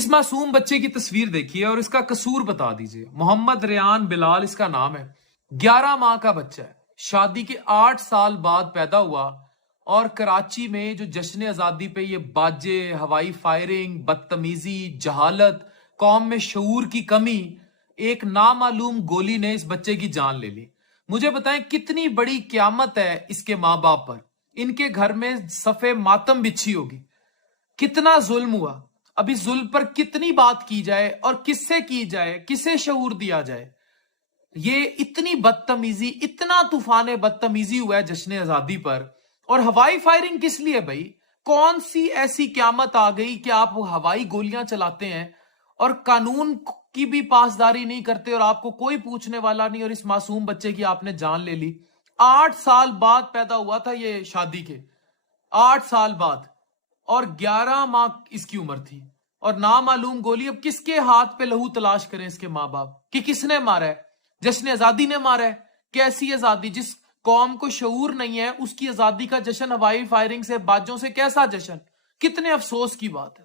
اس معصوم بچے کی تصویر دیکھیے اور اس کا قصور بتا دیجئے۔ محمد ریان بلال اس کا نام ہے، 11 ماہ کا بچہ ہے، شادی کے 8 سال بعد پیدا ہوا، اور کراچی میں جو جشن آزادی پہ یہ باجے، ہوائی فائرنگ، بدتمیزی، جہالت، قوم میں شعور کی کمی، ایک نامعلوم گولی نے اس بچے کی جان لے لی۔ مجھے بتائیں کتنی بڑی قیامت ہے اس کے ماں باپ پر، ان کے گھر میں صفے ماتم بچھی ہوگی، کتنا ظلم ہوا۔ ابھی ظلم پر کتنی بات کی جائے اور کس سے کی جائے، کسے شعور دیا جائے۔ یہ اتنی بدتمیزی، اتنا طوفان بدتمیزی ہوا ہے جشن آزادی پر، اور ہوائی فائرنگ کس لیے بھائی؟ کون سی ایسی قیامت آ گئی کہ آپ ہوائی گولیاں چلاتے ہیں اور قانون کی بھی پاسداری نہیں کرتے، اور آپ کو کوئی پوچھنے والا نہیں، اور اس معصوم بچے کی آپ نے جان لے لی۔ 8 سال بعد پیدا ہوا تھا یہ، شادی کے 8 سال بعد، اور 11 ماہ اس کی عمر تھی، اور نامعلوم گولی۔ اب کس کے ہاتھ پہ لہو تلاش کریں اس کے ماں باپ کہ کس نے مارا ہے؟ جشن آزادی نے مارا ہے؟ کیسی آزادی؟ جس قوم کو شعور نہیں ہے اس کی آزادی کا جشن ہوائی فائرنگ سے، باجوں سے کیسا جشن؟ کتنے افسوس کی بات ہے۔